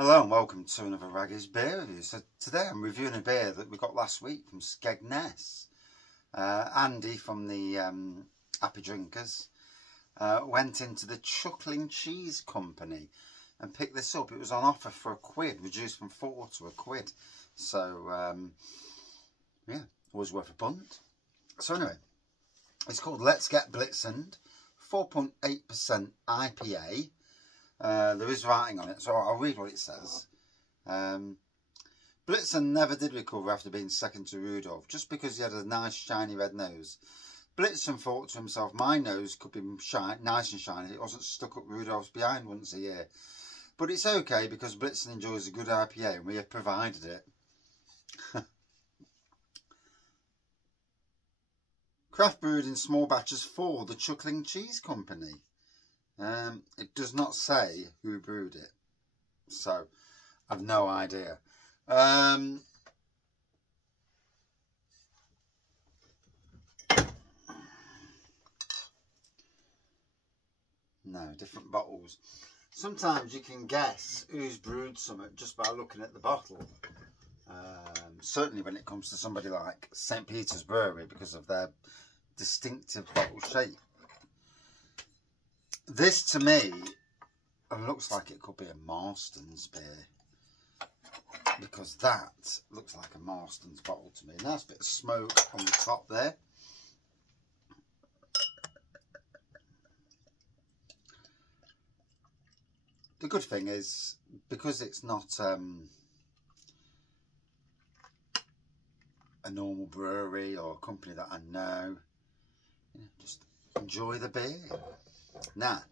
Hello and welcome to another Raggy's beer review. So today I'm reviewing a beer that we got last week from Skegness. Andy from the Happy Drinkers went into the Chuckling Cheese Company and picked this up. It was on offer for £1, reduced from £4 to £1. So yeah, always worth a punt. So anyway, it's called Let's Get Blitzened, 4.8% IPA. There is writing on it, so I'll read what it says. Blitzened never did recover after being second to Rudolph, just because he had a nice shiny red nose. Blitzened thought to himself, my nose could be nice and shiny, it wasn't stuck up Rudolph's behind once a year. But it's okay, because Blitzened enjoys a good IPA and we have provided it. Craft brewed in small batches for the Chuckling Cheese Company. It does not say who brewed it, so I've no idea. No, different bottles. Sometimes you can guess who's brewed something just by looking at the bottle. Certainly when it comes to somebody like St. Peter's Brewery, because of their distinctive bottle shape. This, to me, looks like it could be a Marston's beer. Because that looks like a Marston's bottle to me. Nice bit of smoke on the top there. The good thing is, because it's not a normal brewery or a company that I know, just enjoy the beer. Now,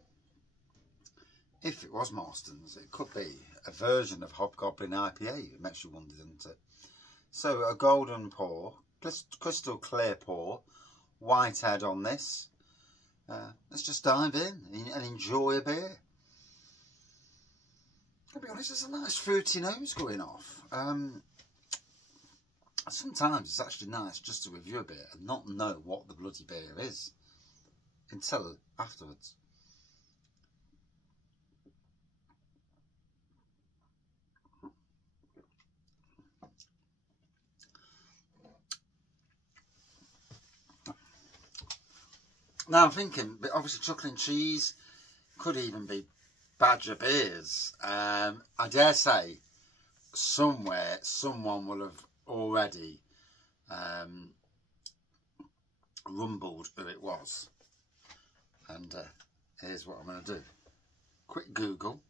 if it was Marston's, it could be a version of Hobgoblin IPA. It makes you wonder, doesn't it? So, a golden pour, crystal clear pour, white head on this. Let's just dive in and enjoy a beer. I'll be honest, there's a nice fruity nose going off. Sometimes it's actually nice just to review a beer and not know what the bloody beer is until afterwards. Now I'm thinking, but obviously Chuckling Cheese could even be Badger beers. I dare say somewhere someone will have already rumbled who it was. And here's what I'm going to do. Quick Google.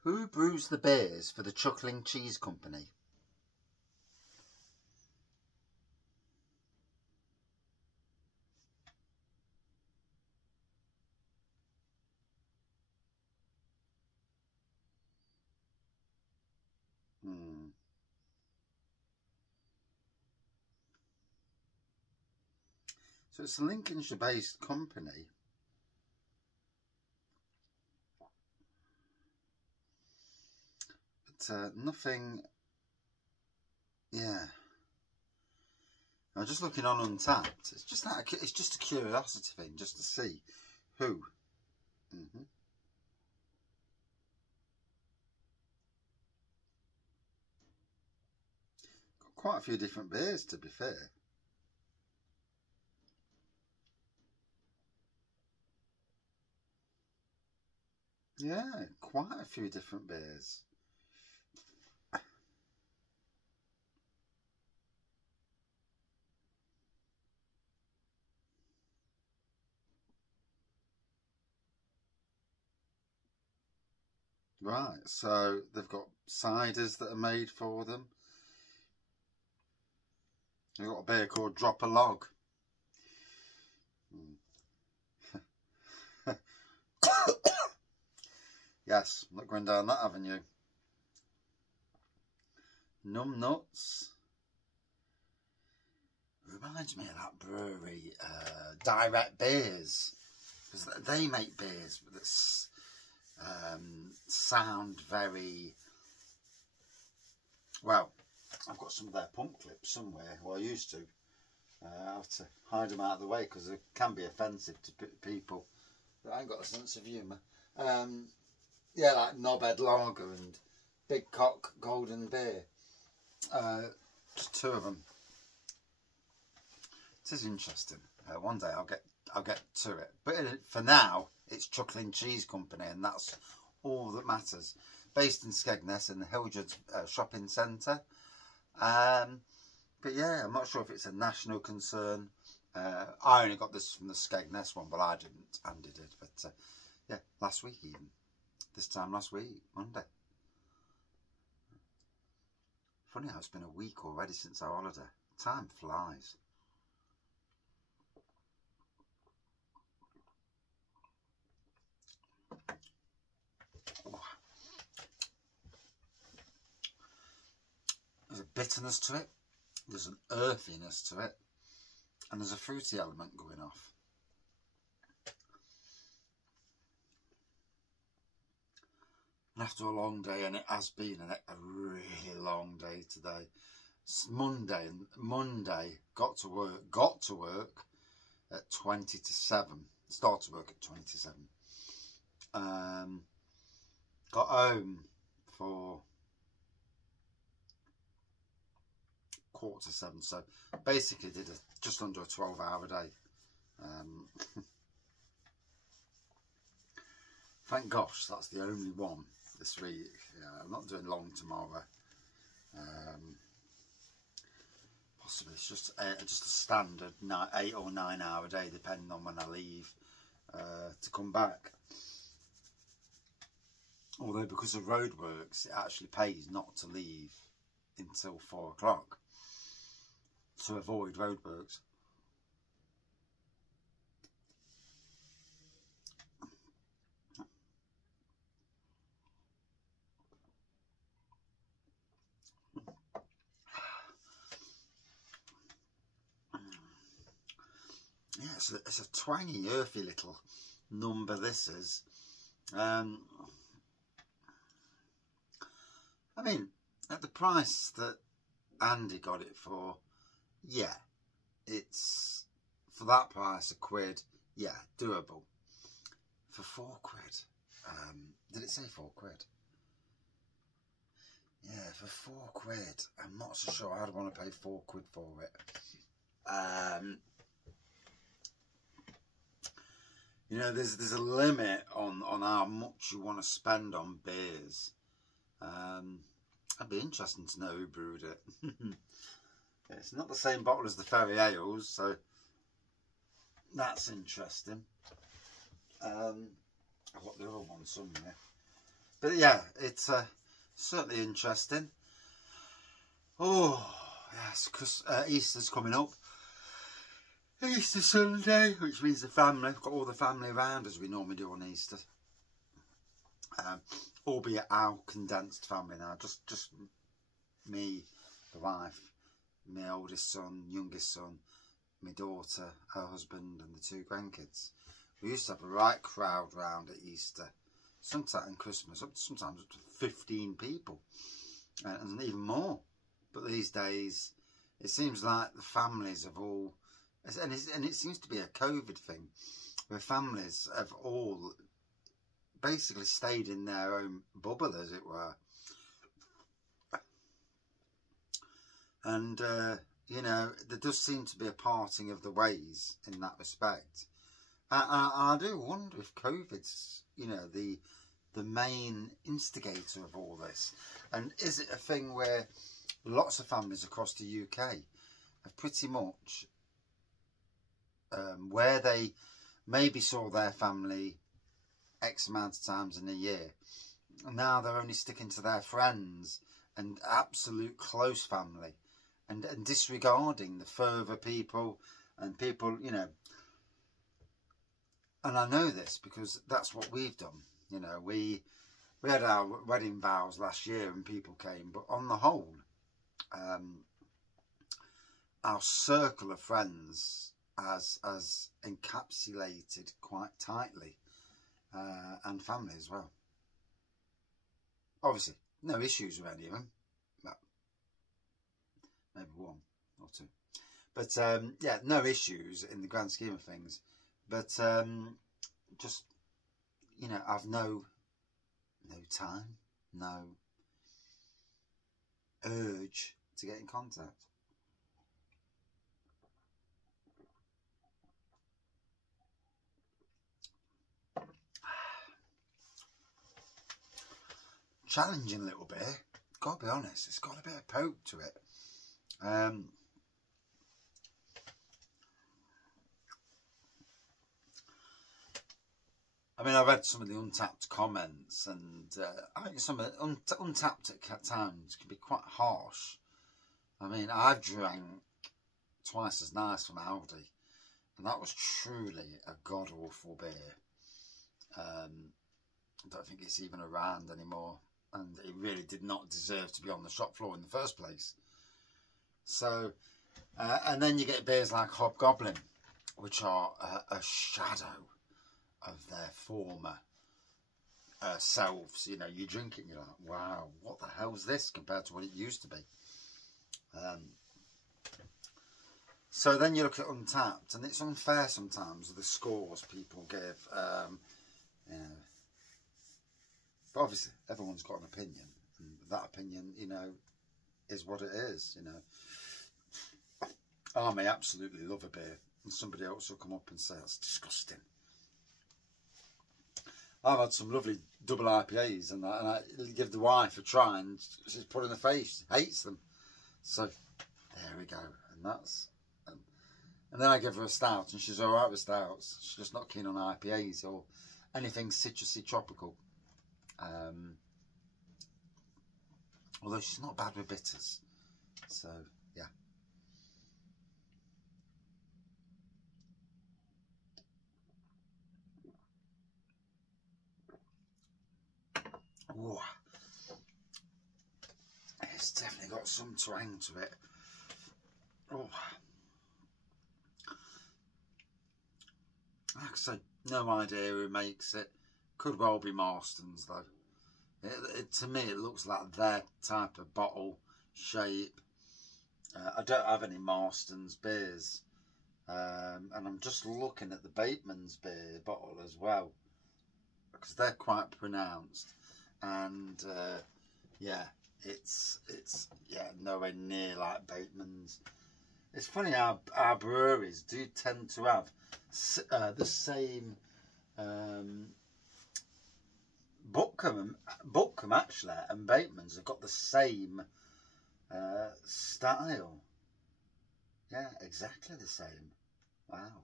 Who brews the beers for the Chuckling Cheese Company? So it's a Lincolnshire-based company. But nothing, yeah. I'm just looking on Untapped. It's just that, it's just a curiosity thing, just to see who. Got quite a few different beers, to be fair. Yeah, quite a few different beers. Right, so they've got ciders that are made for them. They've got a beer called Drop a Log. Yes, not going down that avenue. Numb Nuts. Reminds me of that brewery, Direct Beers. Because they make beers that sound very... Well, I've got some of their pump clips somewhere, well I used to. I have to hide them out of the way because they can be offensive to people that ain't got a sense of humour. Yeah, like knobhead lager and big cock golden beer. Just two of them. It is interesting. One day I'll get to it. But for now, it's Chuckling Cheese Company, and that's all that matters. Based in Skegness in the Hildreds Shopping Centre. But yeah, I'm not sure if it's a national concern. I only got this from the Skegness one, but I didn't. Andy did. But yeah, last week even. This time last week, Monday. Funny how it's been a week already since our holiday. Time flies. Oh. There's a bitterness to it. There's an earthiness to it. And there's a fruity element going off. And after a long day, and it has been a really long day today. It's Monday, and Monday got to work at 20 to 7. Started work at 20 to 7. Got home for 6:45, so basically did just under a 12-hour day. Thank gosh, that's the only one this week. Yeah, I'm not doing long tomorrow. Possibly it's just a standard 8 or 9 hour day, depending on when I leave to come back. Although because of roadworks, it actually pays not to leave until 4 o'clock to avoid roadworks. Yeah, it's a twangy, earthy little number, this is. I mean, at the price that Andy got it for, yeah, it's, for that price, £1, yeah, doable. For £4, did it say £4? Yeah, for £4, I'm not so sure I'd want to pay £4 for it. You know, there's a limit on how much you want to spend on beers. It'd be interesting to know who brewed it. It's not the same bottle as the Ferry Ales, so that's interesting. I've got the other one somewhere. But yeah, it's certainly interesting. Oh, yes, because Easter's coming up. Easter Sunday, which means the family, we've got all the family around as we normally do on Easter. Albeit our condensed family now, just me, the wife, my oldest son, youngest son, my daughter, her husband and the 2 grandkids. We used to have a right crowd round at Easter, sometimes in Christmas, sometimes up to 15 people, and even more. But these days, it seems like the families have all, and it seems to be a COVID thing, where families have all basically stayed in their own bubble, as it were. And, you know, there does seem to be a parting of the ways in that respect. I do wonder if COVID's, you know, the main instigator of all this. And is it a thing where lots of families across the UK have pretty much, where they maybe saw their family X amount of times in a year, and now they're only sticking to their friends and absolute close family, and disregarding the further people and people, you know. And I know this because that's what we've done. You know, we had our wedding vows last year and people came, but on the whole, our circle of friends has encapsulated quite tightly, and family as well. Obviously, no issues with any of them, but maybe 1 or 2. But yeah, no issues in the grand scheme of things. But just, you know, I've no time, no urge to get in contact. Challenging little beer, gotta be honest, it's got a bit of poke to it. I mean, I've read some of the Untapped comments, and I think some of Untapped at times can be quite harsh. I mean, I've drank Twice as Nice from Aldi, and that was truly a god-awful beer. I don't think it's even around anymore, and it really did not deserve to be on the shop floor in the first place. So, and then you get beers like Hobgoblin, which are a shadow of their former selves. You know, you drink it and you're like, wow, what the hell's this compared to what it used to be? So then you look at Untapped, and it's unfair sometimes, the scores people give. You know, but obviously everyone's got an opinion, and that opinion, you know, is what it is. You know, I may absolutely love a beer, and somebody else will come up and say that's disgusting. I've had some lovely double IPAs, and I give the wife a try, and she's put in the face, hates them. So there we go, and that's. And then I give her a stout, and she's all right with stouts. She's just not keen on IPAs or anything citrusy, tropical. Although she's not bad with bitters. So yeah. Ooh. It's definitely got some twang to it. Oh. Like I say, no idea who makes it. Could well be Marston's though. To me, it looks like their type of bottle shape. I don't have any Marston's beers, and I'm just looking at the Bateman's beer bottle as well, because they're quite pronounced. And yeah, it's nowhere near like Bateman's. It's funny how our breweries do tend to have the same Buckham actually and Bateman's have got the same style. Yeah, exactly the same. Wow.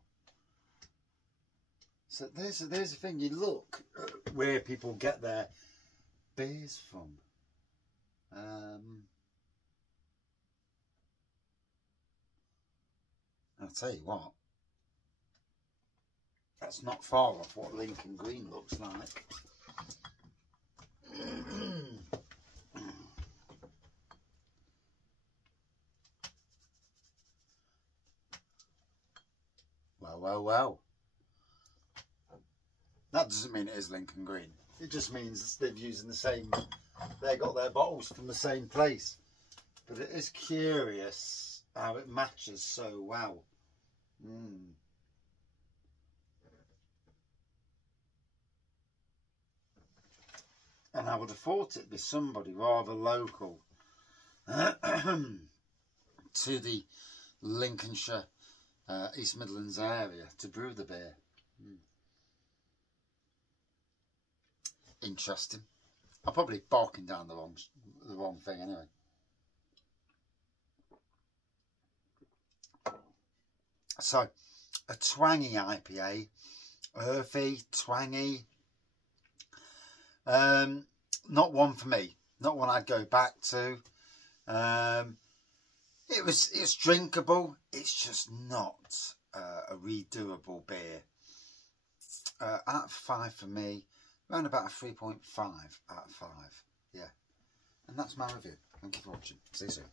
So there's the thing. You look at where people get their beers from. I'll tell you what. That's not far off what Lincoln Green looks like. Well. That doesn't mean it is Lincoln Green. It just means they're using the same. They got their bottles from the same place. But it is curious how it matches so well. And I would have thought it'd be somebody rather local to the Lincolnshire, East Midlands area to brew the beer. Interesting. I'm probably barking down the wrong thing anyway. So, a twangy IPA, earthy, twangy. Not one for me. Not one I'd go back to. It's drinkable. It's just not a redoable beer. Out of 5 for me. Around about a 3.5 out of 5. Yeah. And that's my review. Thank you for watching. See you soon.